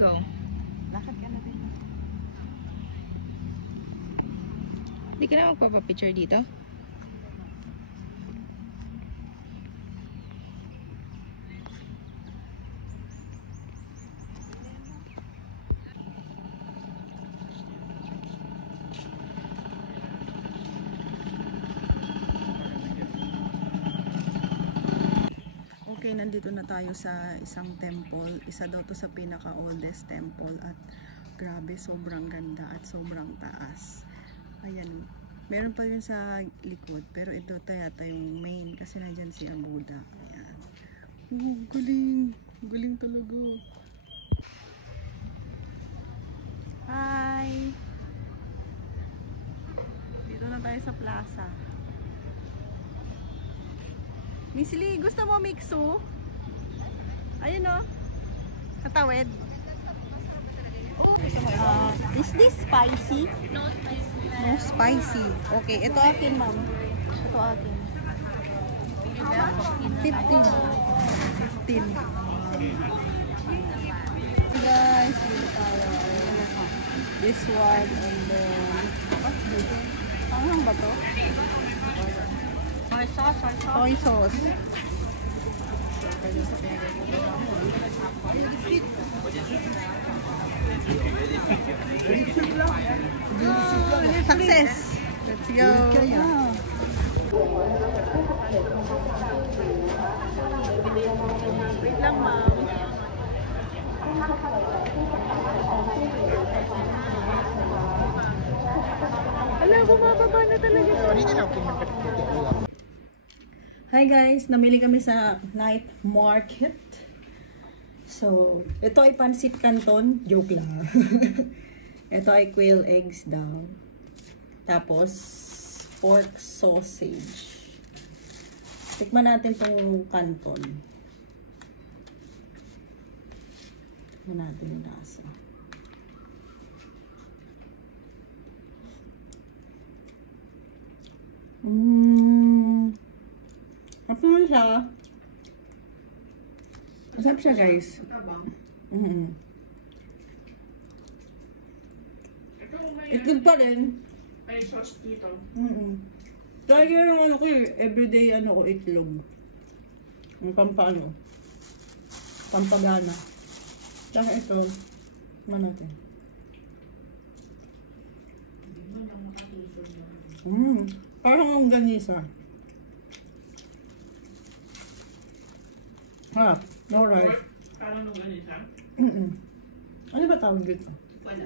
Go. Lakad ka na din. Hindi ka na magpapapicture dito? Okay, nandito na tayo sa isang temple. Isa daw to sa pinaka-oldest temple at grabe, sobrang ganda at sobrang taas. Ayan, meron pa yun sa likod pero ito yata yung main kasi nandyan si Buddha. Ayan. Galing! Galing talaga. Hi! Dito na tayo sa plaza. Miss Lee, gusto mo mixo? Ayun o. Katawid. Is this spicy? No spicy. No spicy. Okay, ito akin, ma'am. Ito akin. 15. 15. Guys, dito tayo. This one and then what's this? Anong ba to? Soy sauce. Success! Let's go! Wait lang, ma'am. Ala, bumababa na talaga. Hi guys, namili kami sa night market. So, ito ay pansit canton, joke lang. Ito ay quail eggs daw. Tapos pork sausage. Tikman natin tong canton. Tikman natin yung lasa. Masarap naman siya. Masarap siya, guys. Itlog pa rin. May sauce dito. Kaya yung ano ko everyday ano ko itlog. Yung pampano. Pampagana. Tsaka ito. Ano natin? Parang ang ganisa. Harap. Alright. Parang nung ganito. Ano ba tawag dito? Wala.